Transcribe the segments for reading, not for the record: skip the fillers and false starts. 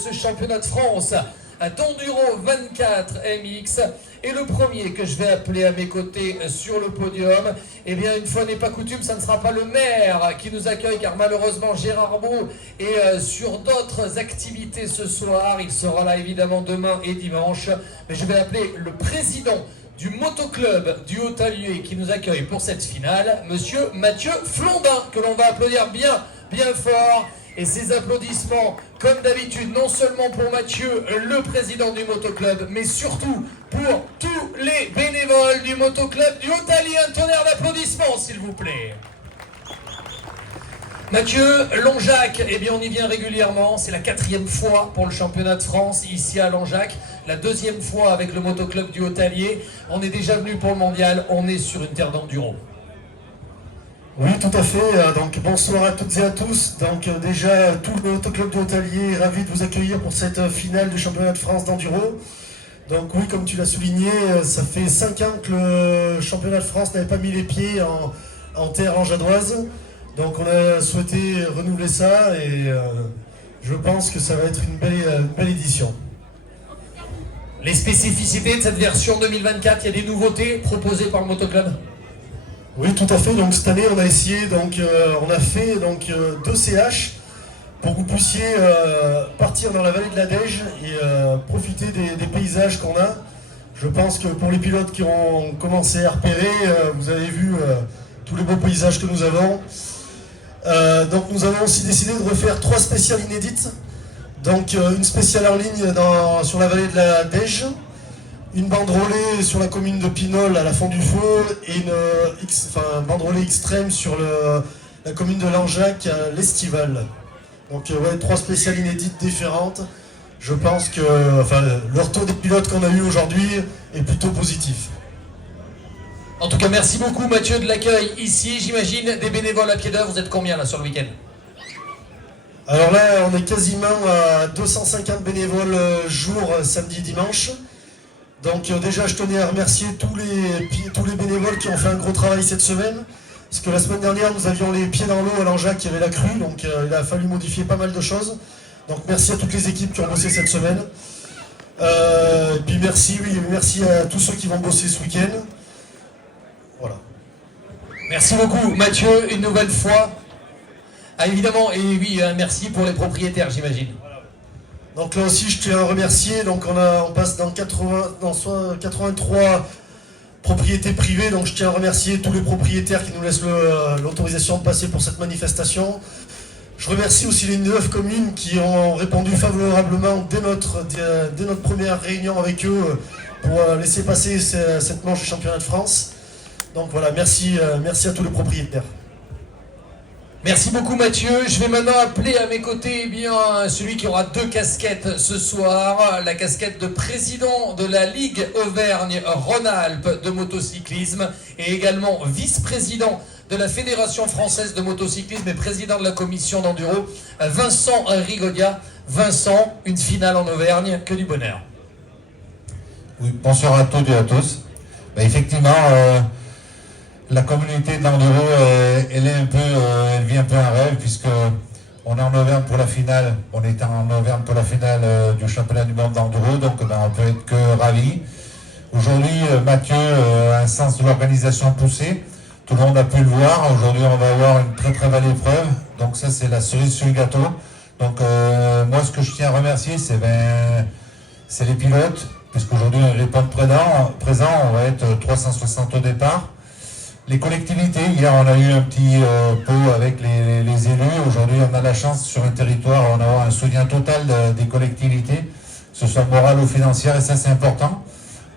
ce championnat de France d'Enduro 24 MX. Et le premier que je vais appeler à mes côtés sur le podium, eh bien une fois n'est pas coutume, ça ne sera pas le maire qui nous accueille, car malheureusement Gérard Beau est sur d'autres activités ce soir. Il sera là évidemment demain et dimanche. Mais je vais appeler le président du motoclub du Haut-Allier qui nous accueille pour cette finale, monsieur Mathieu Flondin, que l'on va applaudir bien fort. Et ces applaudissements, comme d'habitude, non seulement pour Mathieu, le président du motoclub, mais surtout pour tous les bénévoles du motoclub du Haut-Allier. Un tonnerre d'applaudissements, s'il vous plaît. Mathieu, Langeac, eh bien on y vient régulièrement, c'est la 4e fois pour le championnat de France ici à Langeac, la 2e fois avec le motoclub du Haut-Allier. On est déjà venu pour le mondial, on est sur une terre d'enduro. Oui, tout à fait. Donc bonsoir à toutes et à tous. Donc déjà, tout le motoclub du Haut-Allier est ravi de vous accueillir pour cette finale du championnat de France d'enduro. Donc oui, comme tu l'as souligné, ça fait 5 ans que le championnat de France n'avait pas mis les pieds en terre anjadoise. Donc on a souhaité renouveler ça et je pense que ça va être une belle édition. Les spécificités de cette version 2024, il y a des nouveautés proposées par le motoclub? Oui, tout à fait. Donc cette année, on a essayé, on a fait 2 CH pour que vous puissiez partir dans la vallée de la Dège et profiter des paysages qu'on a. Je pense que pour les pilotes qui ont commencé à repérer, vous avez vu tous les beaux paysages que nous avons. Donc nous avons aussi décidé de refaire 3 spéciales inédites. Donc une spéciale en ligne sur la vallée de la Dège, une banderolée sur la commune de Pinol à la Fond du Faux et une banderolée extrême sur la commune de Langeac à l'Estival. Donc ouais, 3 spéciales inédites différentes. Je pense que le retour des pilotes qu'on a eu aujourd'hui est plutôt positif. En tout cas, merci beaucoup Mathieu de l'accueil ici. J'imagine des bénévoles à pied d'œuvre, vous êtes combien là sur le week-end? Alors là, on est quasiment à 250 bénévoles jour, samedi, dimanche. Donc déjà, je tenais à remercier tous les bénévoles qui ont fait un gros travail cette semaine. Parce que la semaine dernière, nous avions les pieds dans l'eau à Langeac, il y avait la crue, donc il a fallu modifier pas mal de choses. Donc merci à toutes les équipes qui ont bossé cette semaine. Et puis merci à tous ceux qui vont bosser ce week-end. Voilà. Merci beaucoup Mathieu, une nouvelle fois. Ah évidemment, et oui, merci pour les propriétaires, j'imagine. Donc là aussi, je tiens à remercier. Donc on passe dans 83 propriétés privées. Donc je tiens à remercier tous les propriétaires qui nous laissent l'autorisation de passer pour cette manifestation. Je remercie aussi les 9 communes qui ont répondu favorablement dès notre première réunion avec eux pour laisser passer cette manche du championnat de France. Donc voilà, merci à tous les propriétaires. Merci beaucoup Mathieu. Je vais maintenant appeler à mes côtés celui qui aura 2 casquettes ce soir. La casquette de président de la Ligue Auvergne-Rhône-Alpes de motocyclisme et également vice-président de la Fédération française de motocyclisme et président de la commission d'enduro, Vincent Rigodia. Vincent, une finale en Auvergne, que du bonheur. Oui, bonsoir à toutes et à tous. Effectivement, la communauté de l'enduro, elle vit un peu un rêve, puisque on est en Auvergne pour la finale. On est en Auvergne pour la finale du championnat du monde d'enduro, donc on peut être que ravis. Aujourd'hui, Mathieu a un sens de l'organisation poussé. Tout le monde a pu le voir. Aujourd'hui, on va avoir une très très belle épreuve. Donc ça, c'est la cerise sur le gâteau. Donc moi, ce que je tiens à remercier, c'est les pilotes, puisqu'aujourd'hui, on répond présent, on va être 360 au départ. Les collectivités, hier on a eu un petit pot avec les élus. Aujourd'hui on a la chance sur un territoire, on a un soutien total des collectivités, que ce soit moral ou financière, et ça c'est important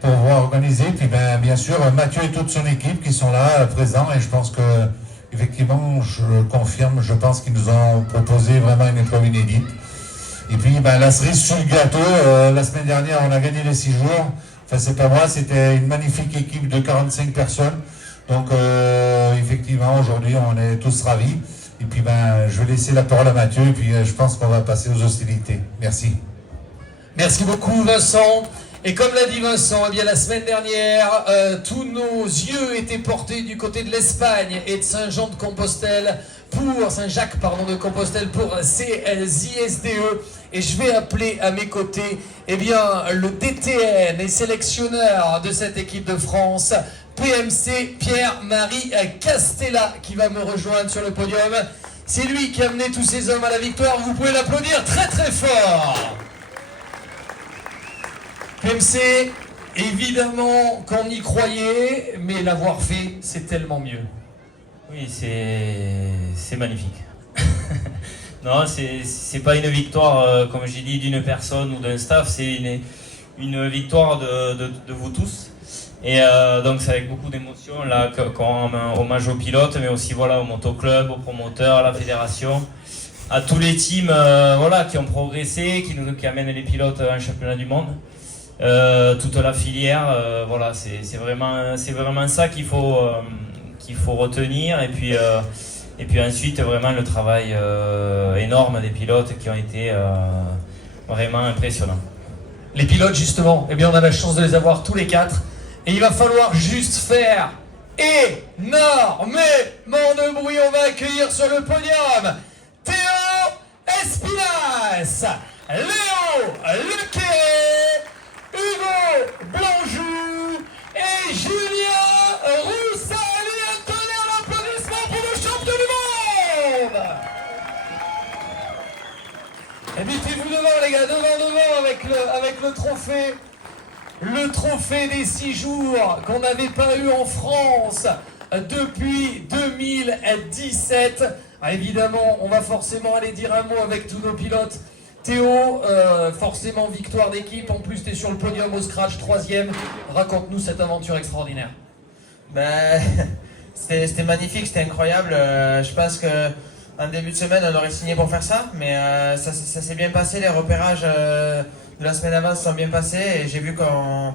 pour pouvoir organiser. Puis bien sûr Mathieu et toute son équipe qui sont là présents, et je pense que effectivement, je confirme, je pense qu'ils nous ont proposé vraiment une épreuve inédite. Et puis la cerise sur le gâteau, la semaine dernière on a gagné les 6 jours. Enfin c'est pas moi, c'était une magnifique équipe de 45 personnes. Donc effectivement aujourd'hui on est tous ravis. Et puis je vais laisser la parole à Mathieu et puis je pense qu'on va passer aux hostilités. Merci. Merci beaucoup Vincent. Et comme l'a dit Vincent, eh bien, la semaine dernière, tous nos yeux étaient portés du côté de l'Espagne et de Saint-Jacques de Compostelle pour CISDE. et je vais appeler à mes côtés eh bien, le DTN et sélectionneur de cette équipe de France, PMC Pierre-Marie Castella, qui va me rejoindre sur le podium. C'est lui qui a amené tous ces hommes à la victoire, vous pouvez l'applaudir très très fort. PMC, évidemment qu'on y croyait, mais l'avoir fait, c'est tellement mieux. Oui, c'est magnifique. Non, c'est pas une victoire, comme j'ai dit, d'une personne ou d'un staff, c'est une victoire de vous tous. Et donc c'est avec beaucoup d'émotion, là, qu'on rend hommage aux pilotes, mais aussi voilà, au motoclub, aux promoteurs, à la fédération, à tous les teams voilà, qui ont progressé, qui amènent les pilotes à un championnat du monde. Toute la filière, voilà, c'est vraiment ça qu'il faut retenir. Et puis ensuite, vraiment le travail énorme des pilotes qui ont été vraiment impressionnants. Les pilotes, justement, eh bien, on a la chance de les avoir tous les quatre. Et il va falloir juste faire énormément de bruit. On va accueillir sur le podium Théo Espinas, Léo Lequet, Hugo Blanjou et Julien Roussel. Un tonnerre d'applaudissements pour le champion du monde. Et mettez-vous devant les gars, devant avec le trophée. Le trophée des 6 jours qu'on n'avait pas eu en France depuis 2017. Ah, évidemment, on va forcément aller dire un mot avec tous nos pilotes. Théo, forcément victoire d'équipe. En plus, tu es sur le podium au scratch, 3e. Raconte-nous cette aventure extraordinaire. Ben, c'était magnifique, c'était incroyable. Je pense qu'en début de semaine, on aurait signé pour faire ça. Mais ça s'est bien passé, les repérages de la semaine avant se sont bien passés et j'ai vu qu'on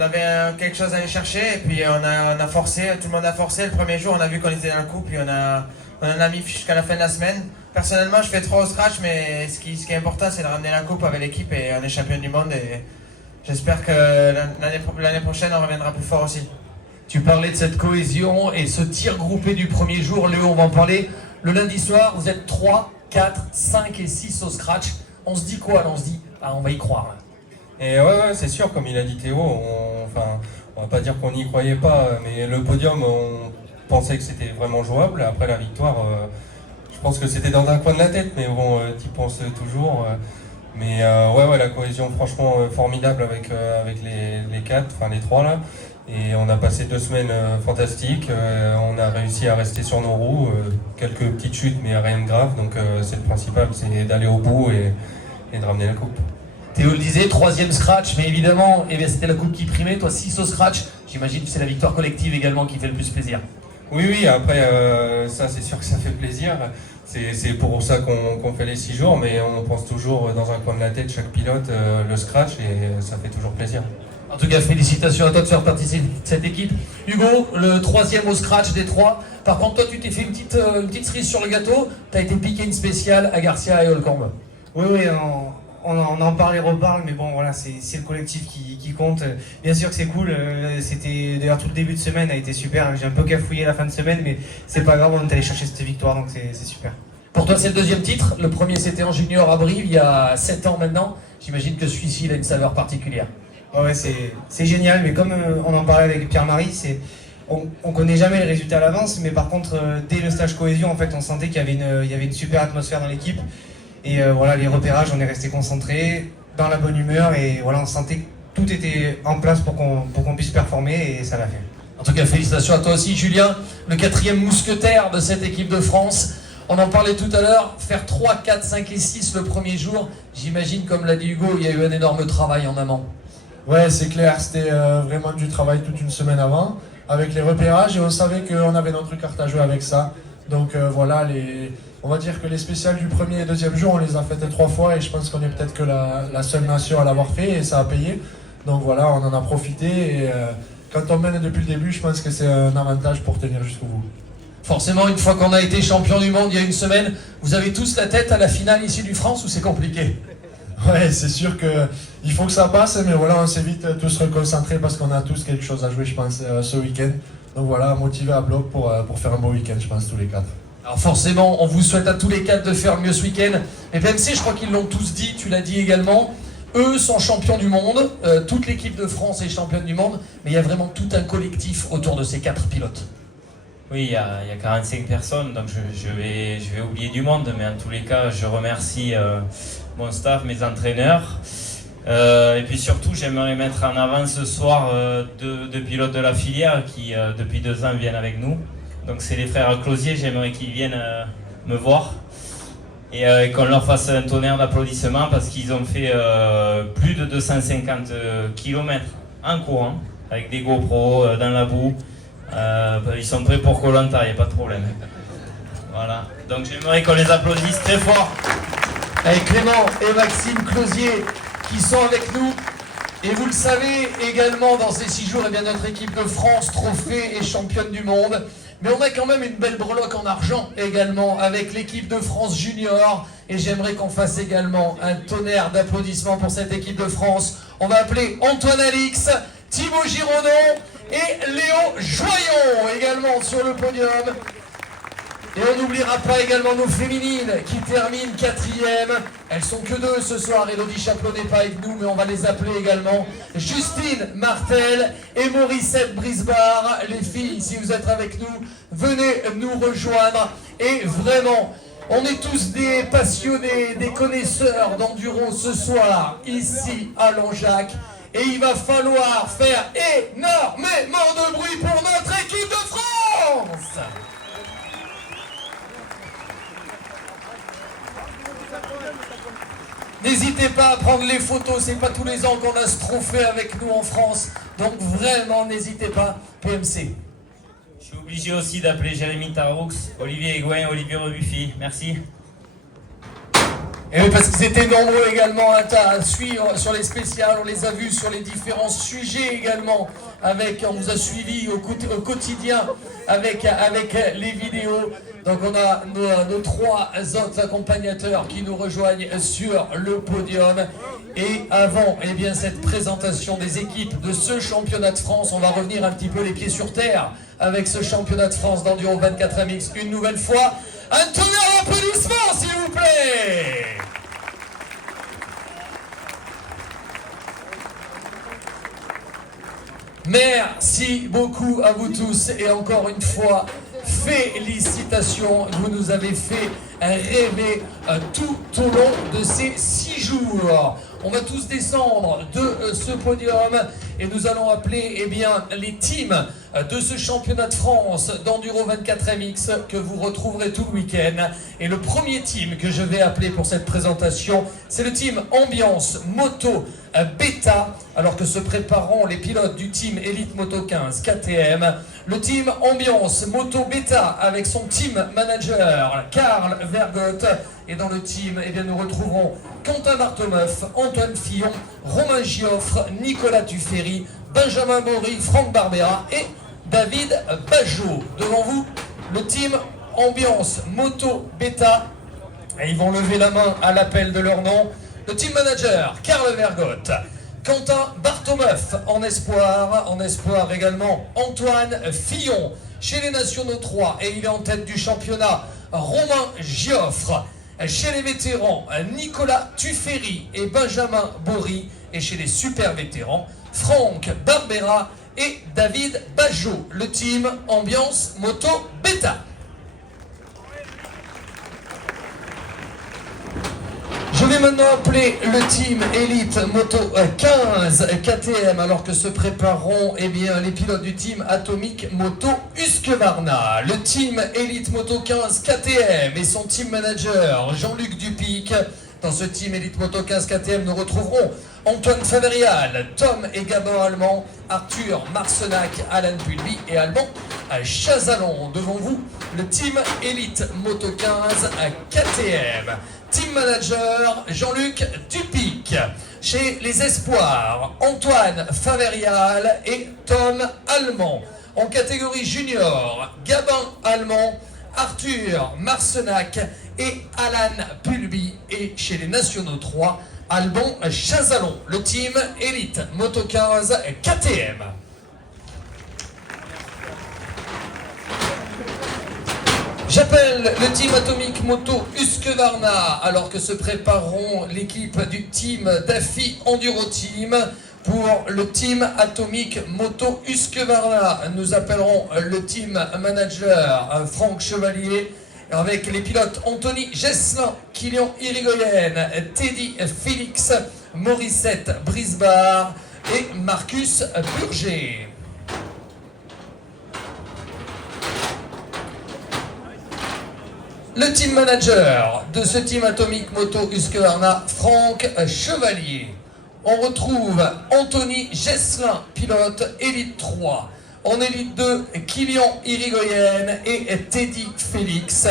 avait quelque chose à aller chercher et puis on a forcé, tout le monde a forcé. Le premier jour on a vu qu'on était dans le coup puis on en a mis jusqu'à la fin de la semaine. Personnellement je fais 3 au scratch, mais ce qui est important c'est de ramener la coupe avec l'équipe et on est champion du monde et j'espère que l'année prochaine on reviendra plus fort aussi. Tu parlais de cette cohésion et ce tir groupé du premier jour. Léo, on va en parler. Le lundi soir vous êtes 3, 4, 5 et 6 au scratch. On se dit quoi là? On se dit on va y croire là. Et ouais, c'est sûr, comme il a dit Théo, on va pas dire qu'on n'y croyait pas, mais le podium, on pensait que c'était vraiment jouable. Après la victoire, je pense que c'était dans un coin de la tête, mais bon, t'y penses toujours. Mais ouais, la cohésion franchement formidable avec les 4, enfin les 3 là. Et on a passé 2 semaines fantastiques, on a réussi à rester sur nos roues, quelques petites chutes mais rien de grave, donc c'est le principal, c'est d'aller au bout et de ramener la coupe. Théo le disait, 3e scratch, mais évidemment, c'était la coupe qui primait. Toi, 6 au scratch, j'imagine que c'est la victoire collective également qui fait le plus plaisir. Oui, après, ça c'est sûr que ça fait plaisir. C'est pour ça qu'on fait les 6 jours, mais on pense toujours dans un coin de la tête, chaque pilote, le scratch, et ça fait toujours plaisir. En tout cas, félicitations à toi de faire partie de cette équipe. Hugo, le 3e au scratch des 3. Par contre, toi, tu t'es fait une petite cerise sur le gâteau. Tu as été piqué une spéciale à Garcia et Holcomb. Oui, on en parle et reparle, mais bon, voilà, c'est le collectif qui compte. Bien sûr que c'est cool. C'était d'ailleurs tout le début de semaine a été super. J'ai un peu cafouillé la fin de semaine, mais c'est pas grave, on est allé chercher cette victoire, donc c'est super. Pour toi, c'est le 2e titre. Le premier, c'était en junior à Brive, il y a 7 ans maintenant. J'imagine que celui-ci, il a une saveur particulière. Ouais, c'est génial, mais comme on en parlait avec Pierre-Marie, on connaît jamais les résultats à l'avance, mais par contre, dès le stage cohésion, en fait, on sentait qu'il y avait une super atmosphère dans l'équipe. Et voilà, les repérages, on est resté concentrés, dans la bonne humeur, et voilà, on sentait que tout était en place pour qu'on puisse performer, et ça l'a fait. En tout cas, félicitations à toi aussi, Julien, le 4e mousquetaire de cette équipe de France. On en parlait tout à l'heure, faire 3, 4, 5 et 6 le premier jour, j'imagine, comme l'a dit Hugo, il y a eu un énorme travail en amont. Ouais, c'est clair, c'était vraiment du travail toute une semaine avant, avec les repérages, et on savait qu'on avait notre carte à jouer avec ça. Donc voilà, on va dire que les spéciales du 1er et 2e jour, on les a faites 3 fois, et je pense qu'on est peut-être que la seule nation à l'avoir fait, et ça a payé. Donc voilà, on en a profité, et quand on mène depuis le début, je pense que c'est un avantage pour tenir jusqu'au bout. Forcément, une fois qu'on a été champion du monde il y a une semaine, vous avez tous la tête à la finale ici du France ou c'est compliqué? Ouais, c'est sûr qu'il faut que ça passe, mais voilà, on s'est vite tous reconcentrés parce qu'on a tous quelque chose à jouer, je pense, ce week-end. Donc voilà, motivé à bloc pour faire un beau week-end, je pense, tous les 4. Alors forcément, on vous souhaite à tous les quatre de faire le mieux ce week-end. Mais PMC, je crois qu'ils l'ont tous dit, tu l'as dit également. Eux sont champions du monde, toute l'équipe de France est championne du monde, mais il y a vraiment tout un collectif autour de ces 4 pilotes. Oui, il y a 45 personnes, donc je vais oublier du monde, mais en tous les cas, je remercie mon staff, mes entraîneurs. Et puis surtout, j'aimerais mettre en avant ce soir deux pilotes de la filière qui, depuis 2 ans, viennent avec nous. Donc c'est les frères Closier, j'aimerais qu'ils viennent me voir. Et qu'on leur fasse un tonnerre d'applaudissements parce qu'ils ont fait plus de 250 km en courant, avec des GoPros dans la boue. Ils sont prêts pour Koh-Lanta, il n'y a pas de problème. Voilà, donc j'aimerais qu'on les applaudisse très fort. Avec Clément et Maxime Closier qui sont avec nous. Et vous le savez également, dans ces 6 jours, eh bien, notre équipe de France, trophée et championne du monde. Mais on a quand même une belle breloque en argent également avec l'équipe de France Junior. Et j'aimerais qu'on fasse également un tonnerre d'applaudissements pour cette équipe de France. On va appeler Antoine Alix, Thibaut Giraudon et Léo Joyon également sur le podium. Et on n'oubliera pas également nos féminines qui terminent 4e. Elles sont que 2 ce soir. Élodie Chaplot n'est pas avec nous, mais on va les appeler également. Justine Martel et Morissette Brisbard. Les filles, si vous êtes avec nous, venez nous rejoindre. Et vraiment, on est tous des passionnés, des connaisseurs d'enduro ce soir, ici à Langeac. Et il va falloir faire énormément de bruit pour notre équipe de France. N'hésitez pas à prendre les photos, c'est pas tous les ans qu'on a ce trophée avec nous en France. Donc vraiment, n'hésitez pas, PMC. Je suis obligé aussi d'appeler Jérémy Taroux, Olivier Higuain, Olivier Rebuffi. Merci. Et oui, parce qu'ils étaient nombreux également à suivre sur les spéciales, on les a vus sur les différents sujets également. On vous a suivi au quotidien avec les vidéos. Donc on a nos 3 autres accompagnateurs qui nous rejoignent sur le podium. Et avant cette présentation des équipes de ce championnat de France, on va revenir un petit peu les pieds sur terre avec ce championnat de France d'enduro 24 MX une nouvelle fois. Un tonnerre d'applaudissements s'il vous plaît. Merci beaucoup à vous tous et encore une fois, félicitations, vous nous avez fait rêver tout au long de ces 6 jours. On va tous descendre de ce podium et nous allons appeler les teams de ce championnat de France d'Enduro 24 MX que vous retrouverez tout le week-end. Et le premier team que je vais appeler pour cette présentation, c'est le team Ambiance Moto Beta, alors que se prépareront les pilotes du team Elite Moto 15 KTM. Le team Ambiance Moto Beta avec son team manager Karl Vergotte. Et dans le team, nous retrouverons Quentin Bartomeuf, Antoine Fillon, Romain Gioffre, Nicolas Tuffery, Benjamin Bory, Franck Barbera et David Bajot. Devant vous, le team Ambiance Moto Beta. Et ils vont lever la main à l'appel de leur nom. Le team manager, Karl Vergotte. Quentin Bartomeuf en espoir également Antoine Fillon chez les Nationaux 3 et il est en tête du championnat. Romain Gioffre chez les vétérans, Nicolas Tuffery et Benjamin Bory et chez les super vétérans, Franck Barbera et David Bajot. Le team Ambiance Moto Beta. Je vais maintenant appeler le team Elite Moto 15 KTM alors que se prépareront les pilotes du team Atomic Moto Husqvarna. Le team Elite Moto 15 KTM et son team manager Jean-Luc Dupic. Dans ce team Elite Moto 15 KTM, nous retrouverons Antoine Faverial, Tom et Gabin Allemand, Arthur Marcenac, Alan Pulby et Alban Chazalon. Devant vous, le team Elite Moto 15 KTM. Team manager Jean-Luc Dupic. Chez les espoirs, Antoine Faverial et Tom Allemand. En catégorie junior, Gabin Allemand, Arthur Marcenac et Alan Pulby. Et chez les nationaux 3, Alban Chazalon. Le team Elite Moto 15 KTM. J'appelle le team Atomic Moto Husqvarna alors que se prépareront l'équipe du team DAFI Enduro Team. Pour le team Atomic Moto Husqvarna, nous appellerons le team manager Franck Chevalier avec les pilotes Anthony Gesselin, Kylian Irigoyen, Teddy Félix, Morissette Brisbard et Marcus Burger. Le team manager de ce team Atomic Moto Husqvarna, Franck Chevalier. On retrouve Anthony Gesselin, pilote Elite 3. En Elite 2, Kylian Irigoyen et Teddy Félix.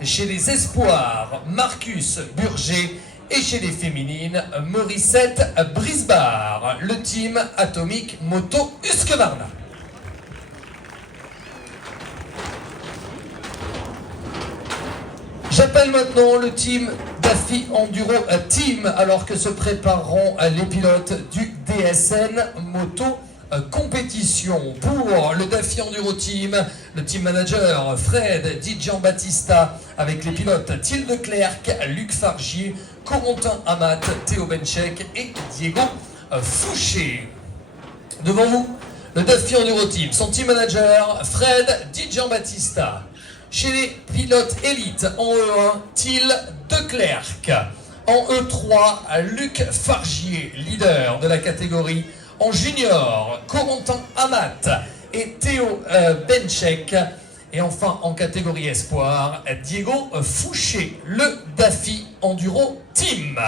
Chez les espoirs, Marcus Burger. Et chez les féminines, Morissette Brisbard. Le team Atomic Moto Husqvarna. J'appelle maintenant le team DAFI Enduro Team alors que se prépareront les pilotes du DSN Moto Compétition. Pour le DAFI Enduro Team, le team manager Fred Di Giambattista avec les pilotes Thilde Clerc, Luc Fargier, Corentin Amat, Théo Benchek et Diego Fouché. Devant vous, le DAFI Enduro Team, son team manager Fred Di Giambattista. Chez les pilotes élites, en E1, Thilde Clerc. En E3, Luc Fargier, leader de la catégorie. En junior, Corentin Amat et Théo Benchek. Et enfin, en catégorie espoir, Diego Fouché, le DAFI Enduro Team.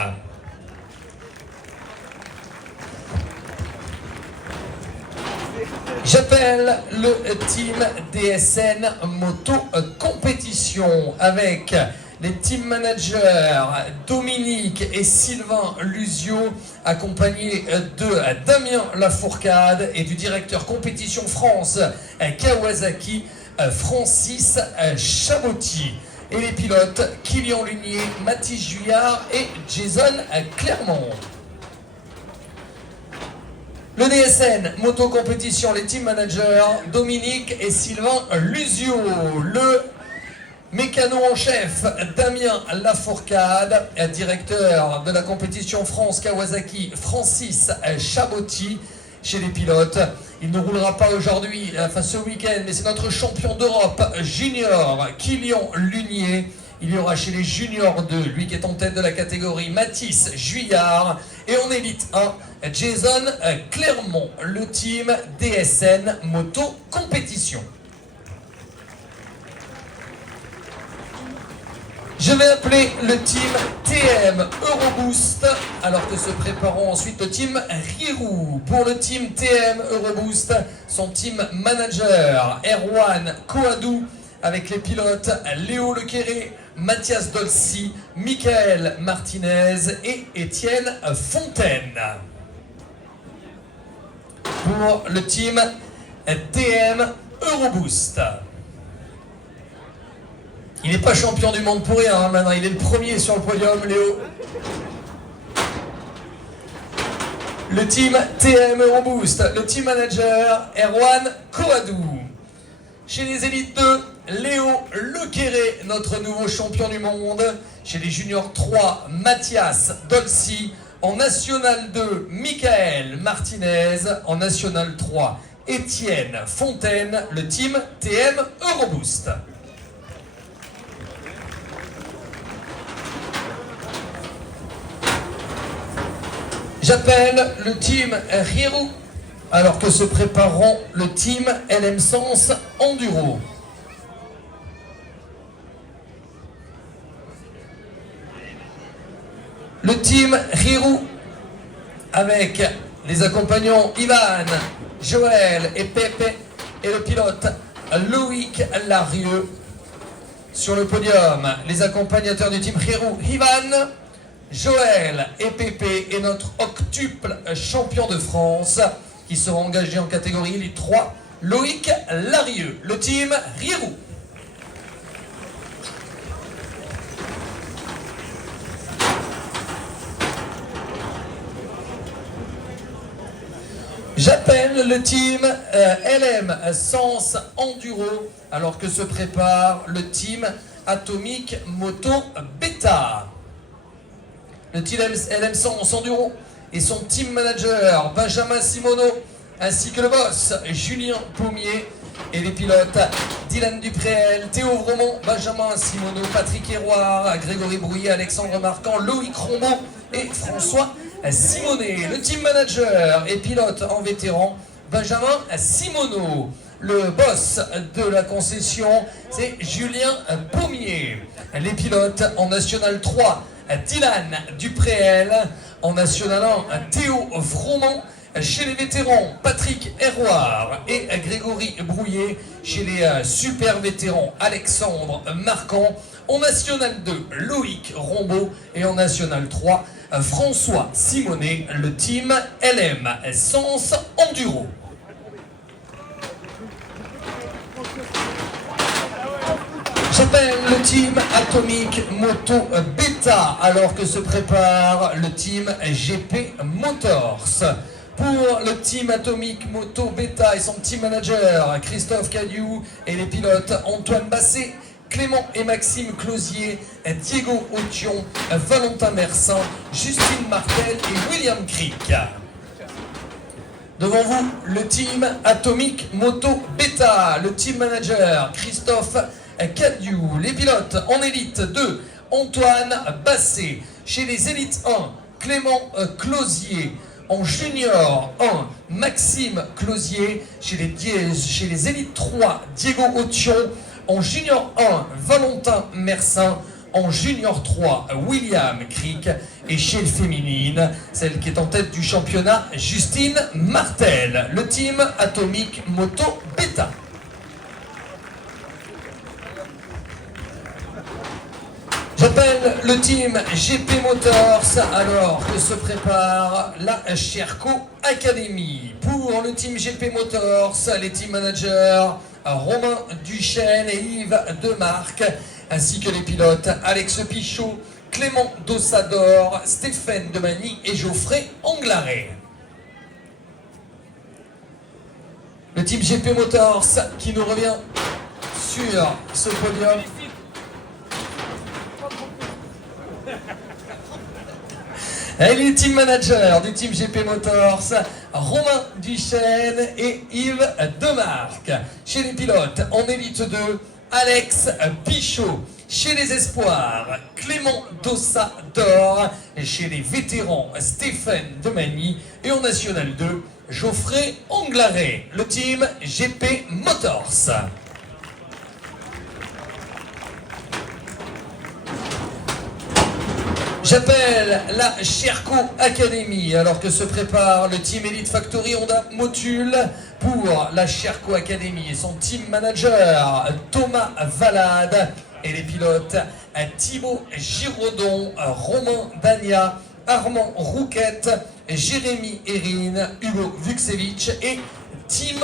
J'appelle le team DSN Moto Compétition avec les team managers Dominique et Sylvain Luzio, accompagnés de Damien Lafourcade et du directeur compétition France Kawasaki, Francis Chabotti. Et les pilotes Kylian Lunier, Mathis Juillard et Jason Clermont. Le DSN Moto Compétition, les team managers Dominique et Sylvain Luzio. Le mécano en chef Damien Lafourcade, directeur de la compétition France Kawasaki Francis Chabotti. Chez les pilotes, il ne roulera pas aujourd'hui, enfin ce week-end, mais c'est notre champion d'Europe junior Kylian Lunier. Il y aura chez les juniors 2, lui qui est en tête de la catégorie, Mathis Juillard. Et en élite 1, Jason Clermont, le team DSN Moto Compétition. Je vais appeler le team TM Euroboost, alors que se préparons ensuite le team Rirou. Pour le team TM Euroboost, son team manager, Erwan Coadou, avec les pilotes Léo Lequéré, Mathias Dolci, Michael Martinez et Étienne Fontaine. Pour le team TM Euroboost. Il n'est pas champion du monde pour rien, hein, maintenant il est le premier sur le podium, Léo. Le team TM Euroboost, le team manager Erwan Coadou. Chez les élites 2, Léo Lequéré, notre nouveau champion du monde. Chez les juniors 3, Mathias Dolci. En national 2, Michael Martinez. En national 3, Étienne Fontaine, le team TM Euroboost. J'appelle le team Rirou, alors que se prépareront le team LM Sens Enduro. Le team Rirou, avec les accompagnants Ivan, Joël et Pepe, et le pilote Loïc Larieux. Sur le podium, les accompagnateurs du team Rirou, Ivan, Joël et Pépé et notre octuple champion de France qui sera engagé en catégorie Elite 3, Loïc Larieux, le team Rirou. J'appelle le team LM Sens Enduro alors que se prépare le team Atomic Moto Beta. Le team LM Sens Enduro et son team manager Benjamin Simoneau ainsi que le boss Julien Pommier et les pilotes Dylan Dupréel, Théo Vromont, Benjamin Simoneau, Patrick Héroard, Grégory Brouillet, Alexandre Marquand, Loïc Rombaud et François Simonet. Le team manager et pilote en vétéran Benjamin Simoneau. Le boss de la concession, c'est Julien Pommier. Les pilotes en National 3, Dylan Dupréel. En National 1, Théo Vromont. Chez les vétérans, Patrick Héroard et Grégory Brouillet. Chez les super vétérans, Alexandre Marquand. En National 2, Loïc Rombaud. Et en National 3, François Simonet, le team LM Sens Enduro. J'appelle le team Atomic Moto Beta alors que se prépare le team GP Motors. Pour le team Atomic Moto Beta et son team manager Christophe Cadiou et les pilotes Antoine Basset, Clément et Maxime Closier, Diego Othion, Valentin Mersin, Justine Martel et William Crick. Devant vous, le team Atomic Moto Beta, le team manager Christophe Cadiou, les pilotes en élite 2, Antoine Basset, chez les élites 1, Clément Closier, en junior 1, Maxime Closier, chez les élites 3, Diego Othion, en junior 1, Valentin Mersin, en junior 3, William Crick, et chez le féminine, celle qui est en tête du championnat, Justine Martel, le team Atomic Moto Beta. J'appelle le team GP Motors alors que se prépare la Sherco Academy. Pour le team GP Motors, les team managers Romain Duchesne et Yves Demarque, ainsi que les pilotes Alex Pichot, Clément Dossador, Stéphane Demany et Geoffrey Anglaré. Le team GP Motors qui nous revient sur ce podium. Et les team managers du team GP Motors, Romain Duchesne et Yves Demarque. Chez les pilotes en élite 2, Alex Pichot. Chez les espoirs, Clément Dossador. Et chez les vétérans, Stéphane Demany. Et en National 2, Geoffrey Anglaré. Le team GP Motors. J'appelle la Sherco Academy alors que se prépare le team Elite Factory Honda Motul pour la Sherco Academy et son team manager Thomas Valade et les pilotes Thibaut Giraudon, Romain Dania, Armand Rouquette, Jérémy Herine, Hugo Vuksevich et Team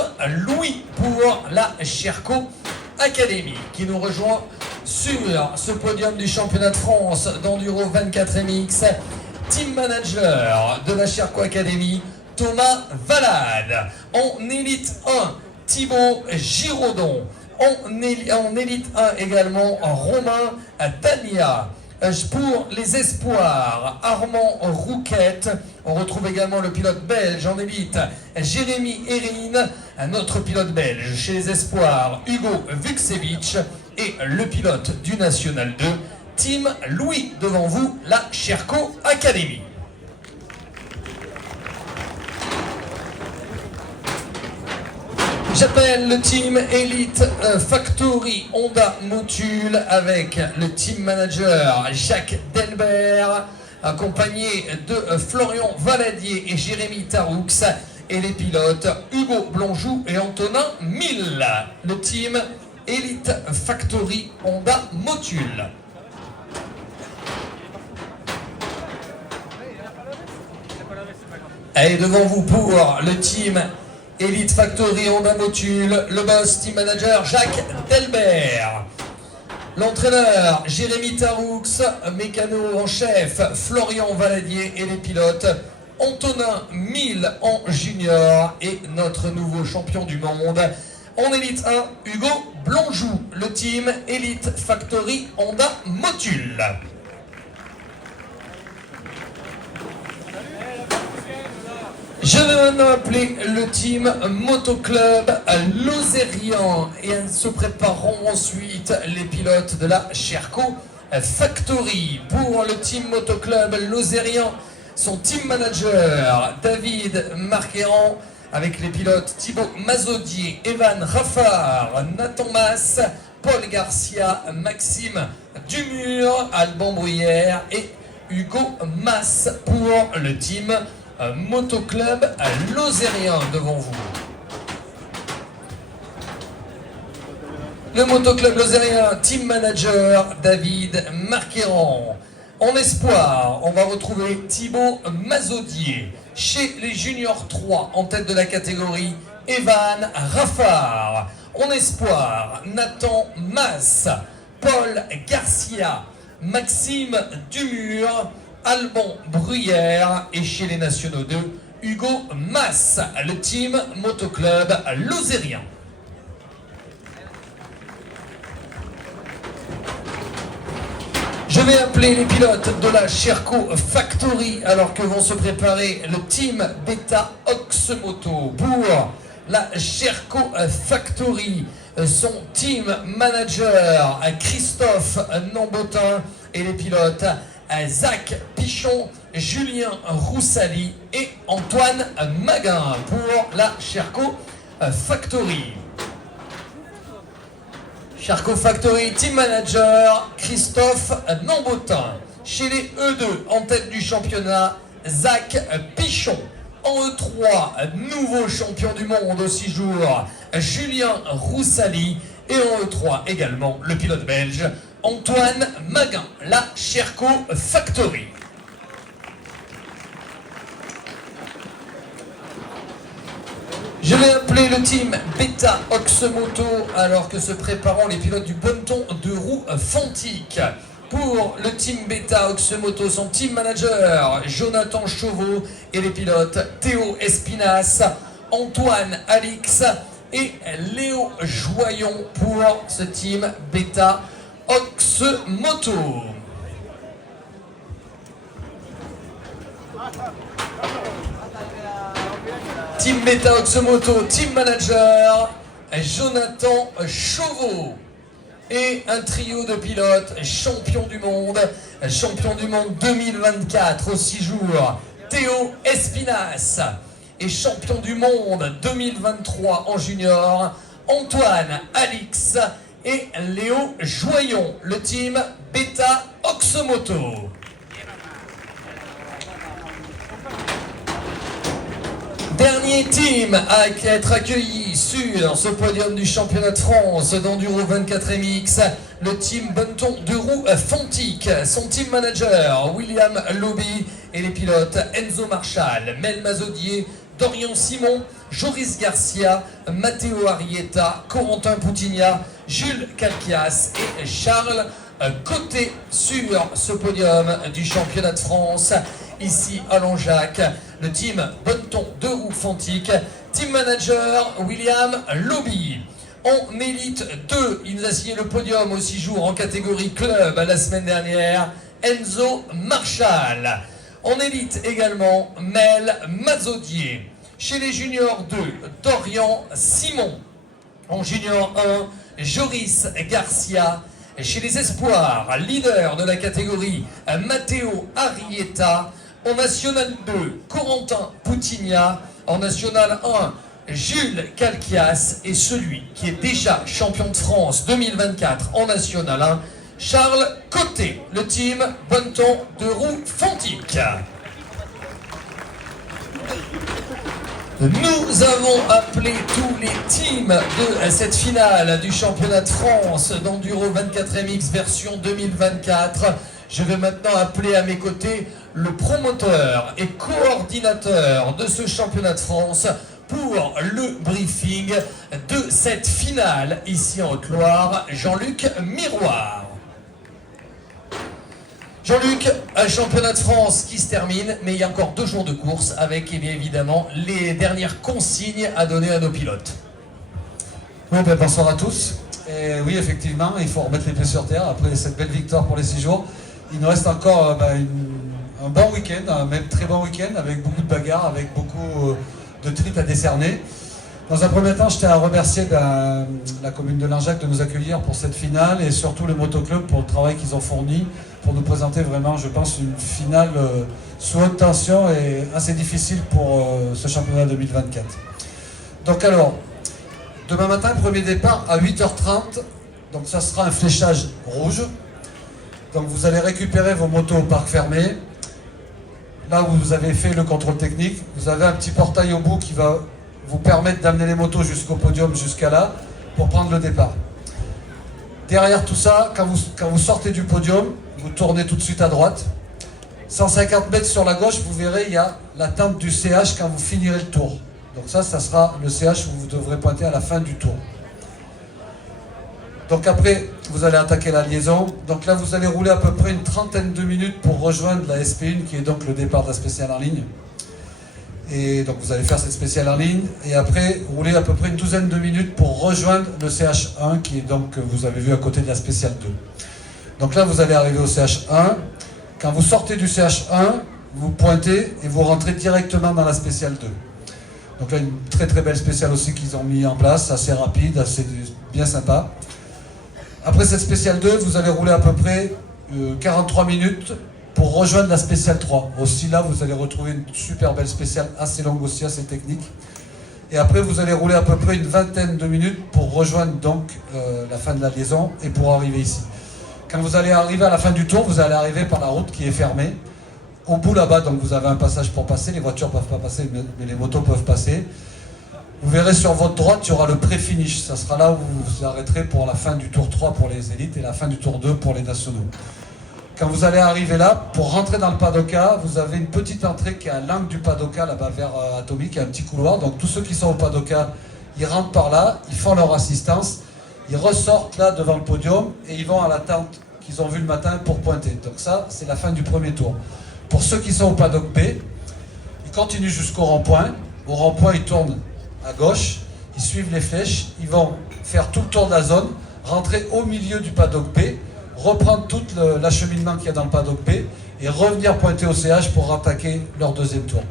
Louis pour la Sherco Academy qui nous rejoint sur ce podium du championnat de France d'Enduro 24 MX. Team manager de la Sherco Academy, Thomas Valade. En élite 1, Thibaut Giraudon. En élite 1 également, Romain Dania. Pour les espoirs, Armand Rouquette. On retrouve également le pilote belge en élite, Jérémy Herine. Notre pilote belge chez les espoirs, Hugo Vuksevich. Et le pilote du National 2, Team Louis. Devant vous, la Sherco Academy. J'appelle le team Elite Factory Honda Motul avec le team manager Jacques Delbert, accompagné de Florian Valadier et Jérémy Taroux, et les pilotes Hugo Blonjou et Antonin Mille. Le team Elite Factory Honda Motul. Et devant vous pour le team Elite Factory Honda Motul, le boss team manager Jacques Delbert. L'entraîneur Jérémy Taroux, mécano en chef Florian Valadier et les pilotes Antonin 1000 en junior et notre nouveau champion du monde. En Elite 1, Hugo Blanjou, le team Elite Factory Honda Motul. Je vais maintenant appeler le team Motoclub Lozérian et se prépareront ensuite les pilotes de la Sherco Factory. Pour le team Motoclub Lozérian, son team manager David Marqueran, avec les pilotes Thibaut Mazaudier, Evan Raffard, Nathan Mas, Paul Garcia, Maxime Dumur, Alban Bruyère et Hugo Mas pour le team Motoclub Lozérien devant vous. Le Motoclub Lozérien, team manager David Marqueran. En espoir, on va retrouver Thibaut Mazaudier. Chez les juniors 3, en tête de la catégorie, Evan Raffard. En espoir, Nathan Mas, Paul Garcia, Maxime Dumur, Alban Bruyère et chez les nationaux 2, Hugo Mas, le team Motoclub Lozérien. Je vais appeler les pilotes de la Sherco Factory alors que vont se préparer le team Beta Oxmoto. Pour la Sherco Factory, son team manager Christophe Nambotin et les pilotes Zach Pichon, Julien Roussali et Antoine Maguin pour la Sherco Factory. Sherco Factory, team manager Christophe Nambotin. Chez les E2, en tête du championnat, Zach Pichon. En E3, nouveau champion du monde aux 6 jours, Julien Roussali. Et en E3 également, le pilote belge Antoine Maguin, la Sherco Factory. Je vais appeler le team Beta Oxmoto alors que se préparant les pilotes du Bonneton de roue Fontic. Pour le team Beta Oxmoto, son team manager Jonathan Chauveau et les pilotes Théo Espinas, Antoine Alix et Léo Joyon pour ce team Beta Oxmoto. Team Beta Oxmoto, team manager Jonathan Chauveau. Et un trio de pilotes champion du monde 2024 aux 6 jours, Théo Espinas. Et champion du monde 2023 en junior, Antoine Alix et Léo Joyon, le team Beta Oxmoto. Dernier team à être accueilli sur ce podium du championnat de France d'enduro 24MX, le team Bonneton de roue Fontic. Son team manager William Lobby et les pilotes Enzo Marchal, Mel Mazaudier, Dorian Simon, Joris Garcia, Matteo Arrieta, Corentin Poutigna, Jules Calquias et Charles Côté sur ce podium du championnat de France. Ici à Langeac, le team Bonneton de roue Fontic, team manager William Lobby. En élite 2, il nous a signé le podium aux 6 jours en catégorie club la semaine dernière, Enzo Marchal. En élite également, Mel Mazaudier. Chez les juniors 2, Dorian Simon. En junior 1, Joris Garcia. Chez les espoirs, leader de la catégorie, Matteo Arrieta. En National 2, Corentin Poutigna. En National 1, Jules Calquias. Et celui qui est déjà champion de France 2024 en National 1, Charles Côté, le team Bonneton de roue Fontic. Nous avons appelé tous les teams de cette finale du championnat de France d'Enduro 24MX version 2024. Je vais maintenant appeler à mes côtés le promoteur et coordinateur de ce championnat de France pour le briefing de cette finale ici en Haute-Loire, Jean-Luc Miroir. Jean-Luc, un championnat de France qui se termine, mais il y a encore 2 jours de course avec, bien évidemment, les dernières consignes à donner à nos pilotes. Oui, bonsoir à tous. Et oui, effectivement, il faut remettre les pieds sur terre après cette belle victoire pour les 6 jours. Il nous reste encore un bon week-end, un même très bon week-end, avec beaucoup de bagarres, avec beaucoup de tripes à décerner. Dans un premier temps, je tiens à remercier la commune de Langeac de nous accueillir pour cette finale et surtout le motoclub pour le travail qu'ils ont fourni pour nous présenter vraiment, je pense, une finale sous haute tension et assez difficile pour ce championnat 2024. Donc alors, demain matin, premier départ à 8h30, donc ça sera un fléchage rouge. Donc vous allez récupérer vos motos au parc fermé. Là où vous avez fait le contrôle technique, vous avez un petit portail au bout qui va vous permettre d'amener les motos jusqu'au podium, jusqu'à là, pour prendre le départ. Derrière tout ça, quand vous sortez du podium, vous tournez tout de suite à droite. 150 mètres sur la gauche, vous verrez, il y a la tente du CH quand vous finirez le tour. Donc ça sera le CH où vous devrez pointer à la fin du tour. Donc après, vous allez attaquer la liaison. Donc là, vous allez rouler à peu près une trentaine de minutes pour rejoindre la SP1, qui est donc le départ de la spéciale en ligne. Et donc vous allez faire cette spéciale en ligne. Et après, rouler à peu près une douzaine de minutes pour rejoindre le CH1, qui est donc, vous avez vu, à côté de la spéciale 2. Donc là, vous allez arriver au CH1. Quand vous sortez du CH1, vous pointez et vous rentrez directement dans la spéciale 2. Donc là, une très très belle spéciale aussi qu'ils ont mis en place, assez rapide, assez bien sympa. Après cette spéciale 2, vous allez rouler à peu près 43 minutes pour rejoindre la spéciale 3. Aussi là, vous allez retrouver une super belle spéciale, assez longue aussi, assez technique. Et après, vous allez rouler à peu près une vingtaine de minutes pour rejoindre donc la fin de la liaison et pour arriver ici. Quand vous allez arriver à la fin du tour, vous allez arriver par la route qui est fermée. Au bout là-bas, donc vous avez un passage pour passer, les voitures ne peuvent pas passer, mais les motos peuvent passer. Vous verrez sur votre droite, il y aura le pré-finish. Ça sera là où vous vous arrêterez pour la fin du tour 3 pour les élites et la fin du tour 2 pour les nationaux. Quand vous allez arriver là, pour rentrer dans le paddock, vous avez une petite entrée qui est à l'angle du paddock là-bas vers Atomique, il y a un petit couloir. Donc tous ceux qui sont au paddock, ils rentrent par là, ils font leur assistance, ils ressortent là devant le podium et ils vont à la tente qu'ils ont vue le matin pour pointer. Donc ça, c'est la fin du premier tour. Pour ceux qui sont au paddock B, ils continuent jusqu'au rond-point. Au rond-point, ils tournent à gauche, ils suivent les flèches, ils vont faire tout le tour de la zone, rentrer au milieu du paddock B, reprendre tout l'acheminement qu'il y a dans le paddock B et revenir pointer au CH pour attaquer leur deuxième tour.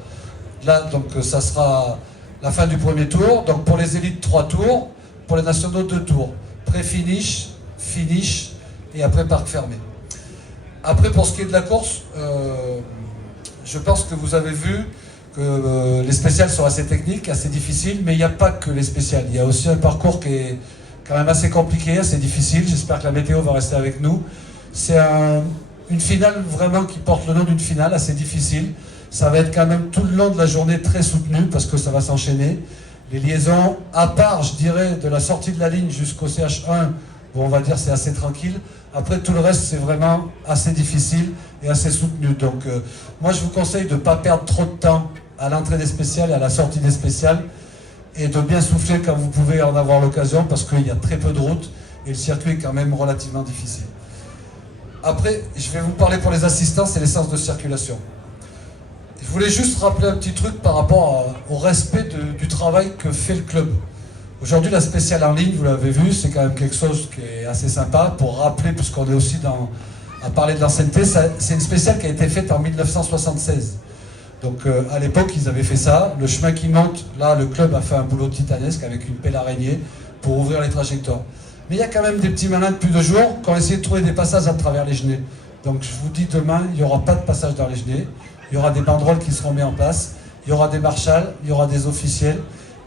Là, donc, ça sera la fin du premier tour. Donc, pour les élites, 3 tours. Pour les nationaux, 2 tours. Pré-finish, finish et après parc fermé. Après, pour ce qui est de la course, je pense que vous avez vu que les spéciales sont assez techniques, assez difficiles, mais il n'y a pas que les spéciales. Il y a aussi un parcours qui est quand même assez compliqué, assez difficile. J'espère que la météo va rester avec nous. C'est une finale vraiment qui porte le nom d'une finale assez difficile. Ça va être quand même tout le long de la journée très soutenu parce que ça va s'enchaîner. Les liaisons, à part, je dirais, de la sortie de la ligne jusqu'au CH1, où on va dire c'est assez tranquille. Après, tout le reste, c'est vraiment assez difficile et assez soutenu. Donc, moi, je vous conseille de ne pas perdre trop de temps à l'entrée des spéciales et à la sortie des spéciales et de bien souffler quand vous pouvez en avoir l'occasion parce qu'il y a très peu de routes et le circuit est quand même relativement difficile. Après, je vais vous parler pour les assistances et les sens de circulation. Je voulais juste rappeler un petit truc par rapport au respect du travail que fait le club. Aujourd'hui, la spéciale en ligne, vous l'avez vu, c'est quand même quelque chose qui est assez sympa pour rappeler, puisqu'on est aussi à parler de l'ancienneté. C'est une spéciale qui a été faite en 1976. Donc à l'époque, ils avaient fait ça. Le chemin qui monte, là, le club a fait un boulot titanesque avec une pelle araignée pour ouvrir les trajectoires. Mais il y a quand même des petits malins depuis 2 jours qui ont essayé de trouver des passages à travers les genêts. Donc je vous dis, demain, il n'y aura pas de passage dans les genêts. Il y aura des banderoles qui seront mises en place. Il y aura des marshals, il y aura des officiels.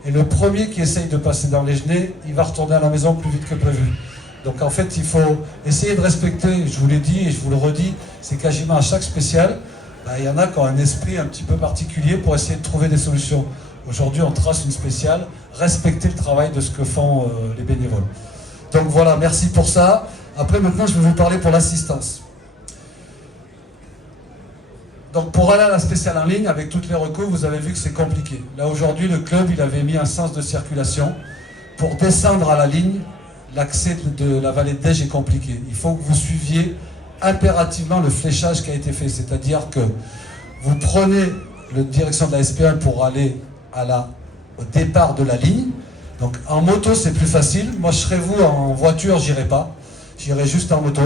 Et le premier qui essaye de passer dans les genêts, il va retourner à la maison plus vite que prévu. Donc en fait, il faut essayer de respecter, je vous l'ai dit et je vous le redis, c'est quasiment à chaque spéciale, il y en a qui ont un esprit un petit peu particulier pour essayer de trouver des solutions. Aujourd'hui, on trace une spéciale, respecter le travail de ce que font les bénévoles. Donc voilà, merci pour ça. Après, maintenant, je vais vous parler pour l'assistance. Donc pour aller à la spéciale en ligne, avec toutes les recours, vous avez vu que c'est compliqué. Là aujourd'hui, le club, il avait mis un sens de circulation. Pour descendre à la ligne, l'accès de la vallée de Dège est compliqué. Il faut que vous suiviez impérativement le fléchage qui a été fait. C'est-à-dire que vous prenez la direction de la SP1 pour aller au départ de la ligne. Donc en moto, c'est plus facile. Moi, je serais vous, en voiture, j'irai pas. J'irai juste en moto.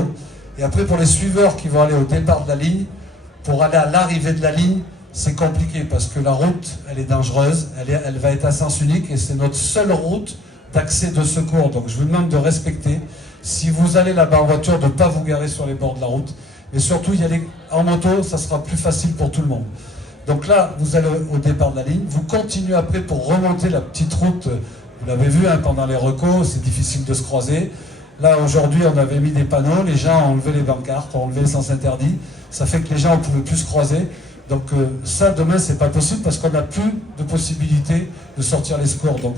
Et après, pour les suiveurs qui vont aller au départ de la ligne, pour aller à l'arrivée de la ligne, c'est compliqué parce que la route, elle est dangereuse. Elle va être à sens unique et c'est notre seule route d'accès de secours. Donc je vous demande de respecter. Si vous allez là-bas en voiture, de ne pas vous garer sur les bords de la route. Mais surtout, y aller en moto, ça sera plus facile pour tout le monde. Donc là, vous allez au départ de la ligne. Vous continuez après pour remonter la petite route. Vous l'avez vu pendant les recos, c'est difficile de se croiser. Là, aujourd'hui, on avait mis des panneaux. Les gens ont enlevé les pancartes, ont enlevé les sens interdits. Ça fait que les gens ne pouvaient plus se croiser. Donc ça, demain, c'est pas possible parce qu'on n'a plus de possibilité de sortir les secours. Donc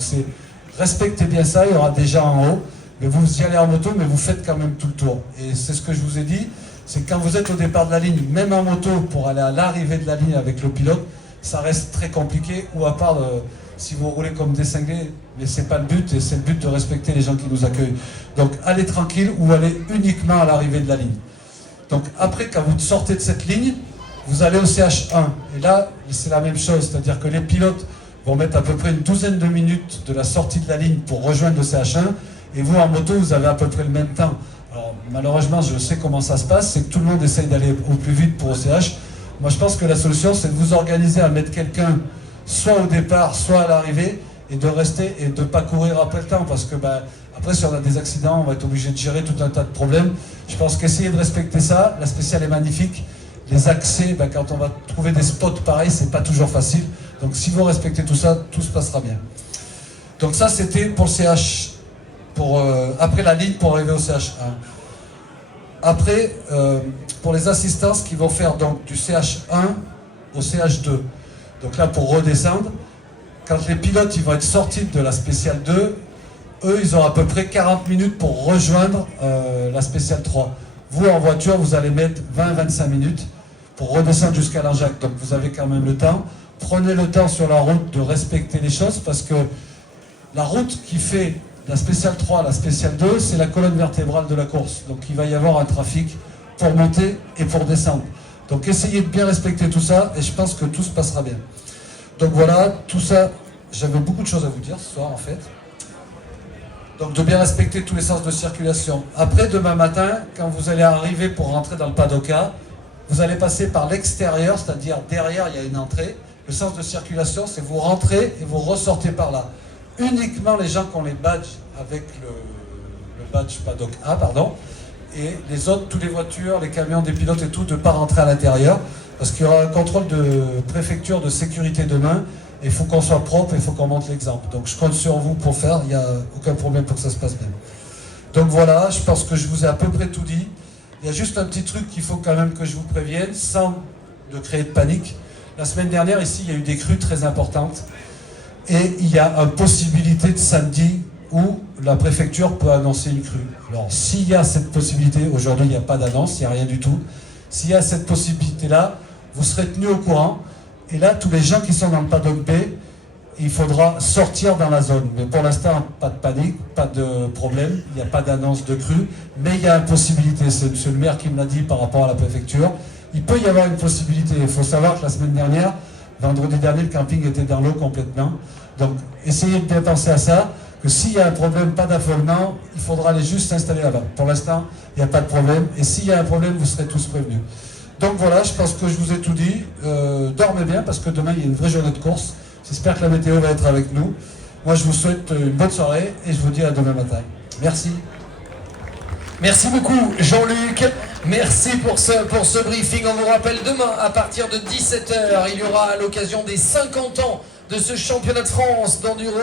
respectez bien ça, il y aura des gens en haut. Mais vous y allez en moto, mais vous faites quand même tout le tour. Et c'est ce que je vous ai dit, c'est que quand vous êtes au départ de la ligne, même en moto, pour aller à l'arrivée de la ligne avec le pilote, ça reste très compliqué, ou à part si vous roulez comme des cinglés, mais c'est pas le but, et c'est le but de respecter les gens qui nous accueillent. Donc allez tranquille ou allez uniquement à l'arrivée de la ligne. Donc après, quand vous sortez de cette ligne, vous allez au CH1. Et là, c'est la même chose, c'est-à-dire que les pilotes vont mettre à peu près une douzaine de minutes de la sortie de la ligne pour rejoindre le CH1, et vous, en moto, vous avez à peu près le même temps. Alors, malheureusement, je sais comment ça se passe, c'est que tout le monde essaye d'aller au plus vite pour OCH. Moi, je pense que la solution, c'est de vous organiser à mettre quelqu'un soit au départ, soit à l'arrivée, et de rester et de ne pas courir après le temps, parce que après, si on a des accidents, on va être obligé de gérer tout un tas de problèmes. Je pense qu'essayer de respecter ça, la spéciale est magnifique. Les accès, quand on va trouver des spots pareils, c'est pas toujours facile. Donc, si vous respectez tout ça, tout se passera bien. Donc ça, c'était pour le CH. Après la ligne pour arriver au CH1. Après, pour les assistances qui vont faire donc du CH1 au CH2. Donc là, pour redescendre, quand les pilotes ils vont être sortis de la spéciale 2, eux, ils ont à peu près 40 minutes pour rejoindre la spéciale 3. Vous, en voiture, vous allez mettre 20-25 minutes pour redescendre jusqu'à l'Anjac. Donc vous avez quand même le temps. Prenez le temps sur la route de respecter les choses parce que la route qui fait la spéciale 3, la spéciale 2, c'est la colonne vertébrale de la course. Donc il va y avoir un trafic pour monter et pour descendre. Donc essayez de bien respecter tout ça et je pense que tout se passera bien. Donc voilà, tout ça, j'avais beaucoup de choses à vous dire ce soir en fait. Donc de bien respecter tous les sens de circulation. Après, demain matin, quand vous allez arriver pour rentrer dans le paddock, vous allez passer par l'extérieur, c'est-à-dire derrière il y a une entrée. Le sens de circulation, c'est vous rentrez et vous ressortez par là. Uniquement les gens qui ont les badges avec le badge paddock A, et les autres, toutes les voitures, les camions des pilotes et tout, de ne pas rentrer à l'intérieur, parce qu'il y aura un contrôle de préfecture de sécurité demain, et il faut qu'on soit propre, et il faut qu'on montre l'exemple. Donc je compte sur vous pour faire, il n'y a aucun problème pour que ça se passe bien. Donc voilà, je pense que je vous ai à peu près tout dit. Il y a juste un petit truc qu'il faut quand même que je vous prévienne, sans de créer de panique. La semaine dernière, ici, il y a eu des crues très importantes. Et il y a une possibilité de samedi où la préfecture peut annoncer une crue. Alors, s'il y a cette possibilité, aujourd'hui il n'y a pas d'annonce, il n'y a rien du tout. S'il y a cette possibilité-là, vous serez tenus au courant. Et là, tous les gens qui sont dans le paddock B, il faudra sortir dans la zone. Mais pour l'instant, pas de panique, pas de problème, il n'y a pas d'annonce de crue. Mais il y a une possibilité, c'est monsieur le maire qui me l'a dit par rapport à la préfecture. Il peut y avoir une possibilité. Il faut savoir que la semaine dernière, vendredi dernier, le camping était dans l'eau complètement. Donc, essayez de bien penser à ça, que s'il y a un problème, pas d'affolement, il faudra aller juste s'installer là-bas. Pour l'instant, il n'y a pas de problème. Et s'il y a un problème, vous serez tous prévenus. Donc voilà, je pense que je vous ai tout dit. Dormez bien, parce que demain, il y a une vraie journée de course. J'espère que la météo va être avec nous. Moi, je vous souhaite une bonne soirée, et je vous dis à demain matin. Merci. Merci beaucoup Jean-Luc, merci pour ce briefing. On vous rappelle demain à partir de 17h, il y aura à l'occasion des 50 ans de ce championnat de France d'enduro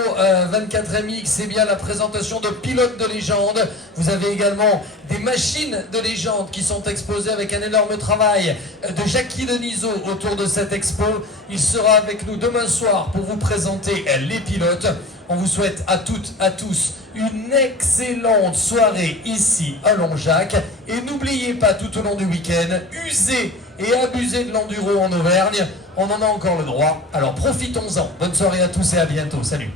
24 MX, et bien la présentation de pilotes de légende. Vous avez également des machines de légende qui sont exposées avec un énorme travail de Jackie Denisot autour de cette expo. Il sera avec nous demain soir pour vous présenter les pilotes. On vous souhaite à toutes, à tous une excellente soirée ici à Longjac. Et n'oubliez pas tout au long du week-end, usez et abusez de l'enduro en Auvergne. On en a encore le droit, alors profitons-en. Bonne soirée à tous et à bientôt. Salut.